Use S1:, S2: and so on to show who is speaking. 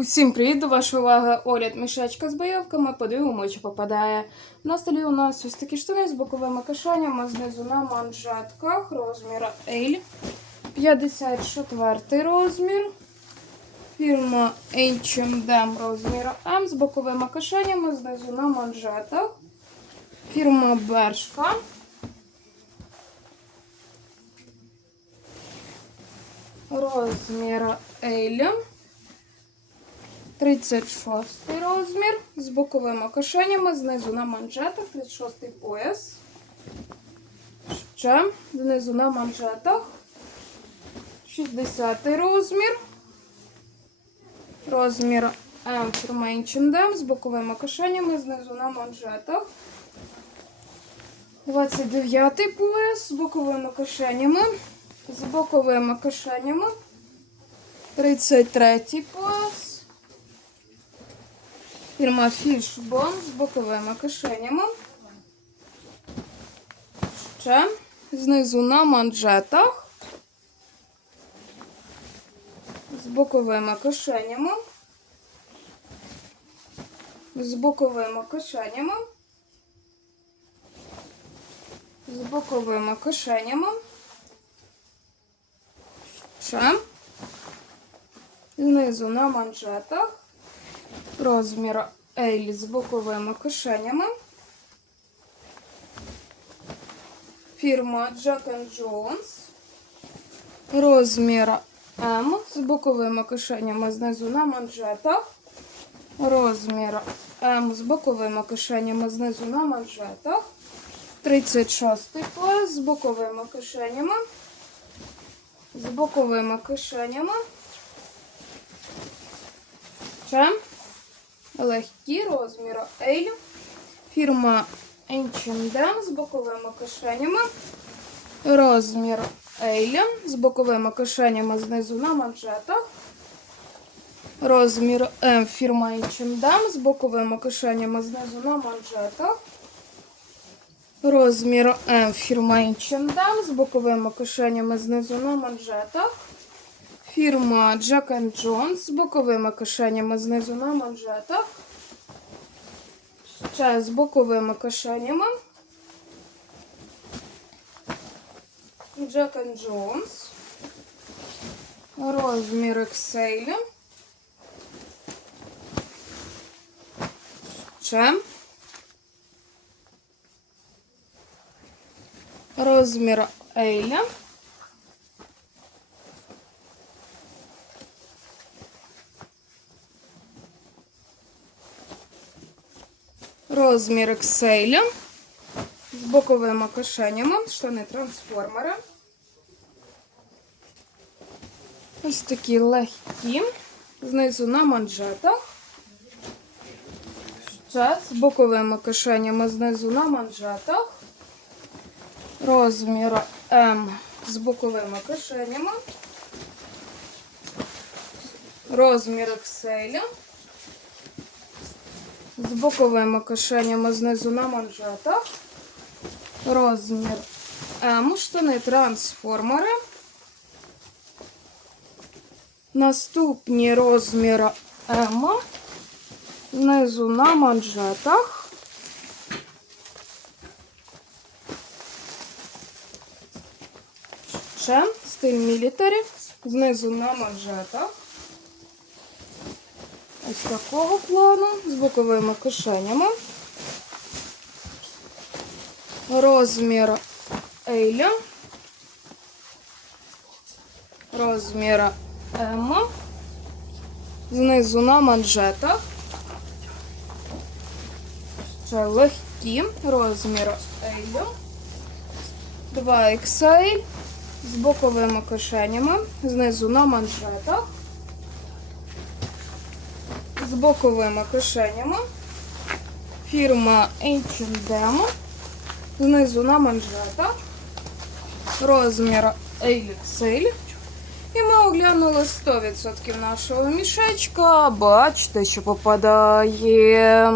S1: Усім привіт до вашої уваги огляд мішечка з бойовками. Подивимо, чи попадає. На столі у нас ось такі штани з боковими кишенями, знизу на манжетках розмір L. 54 розмір. Фірма H&M розмір M з боковими кишенями, знизу на манжетах. Фірма Бершка. Розмір L. 36 розмір з боковими кишенями, знизу на манжетах, 36 пояс. Ще знизу на манжетах. 60 розмір. Розмір М H&M з боковими кишенями, знизу на манжетах. 29 пояс з боковими кишенями. З боковими кишенями. 33 пояс. Фірма Fishbone з боковими кишенями. Ще знизу на манжетах. З боковими кишенями. З боковими кишенями. З боковими кишенями. Ще. Знизу на манжетах. Розмір L з боковими кишенями. Фірма Jack Jones. Розмір М з боковими кишенями знизу на манжетах. Розмір М з боковими кишенями знизу на манжетах. 36 пояс з боковими кишенями. З боковими кишенями. Ще легкі розміру L. Фірма H&M з боковими кишенями. Розмір L з боковими кишенями знизу на манжетах. Розмір М фірма H&M з боковими кишенями знизу на манжетах. Розмір М фірма H&M з боковими кишенями знизу на манжетах. Фірма Jack Jones з боковими кишенями знизу на манжетах. Ще з боковими кишенями. Jack Jones. Розмір XL. Ще. Розмір L. Розмір XL з боковими кишенями, штани трансформери. Ось такі легкі, знизу на манжетах. Ще з боковими кишенями знизу на манжетах. Розмір М з боковими кишенями. Розмір XL з боковими кишенями знизу на манжетах. Розмір М, штани трансформери. Наступні розміри М знизу на манжетах. Ще стиль мілітарі знизу на манжетах. Ось такого плану з боковими кишенями. Розмір L. Розмір М. Знизу на манжетах. Ще легкі. Розмір L. 2XL. З боковими кишенями. Знизу на манжетах з боковими кишенями. Фірма H&M. Знизу на манжетах. Розмір XL. І ми оглянули 100% нашого мішечка. Бачите, що попадає.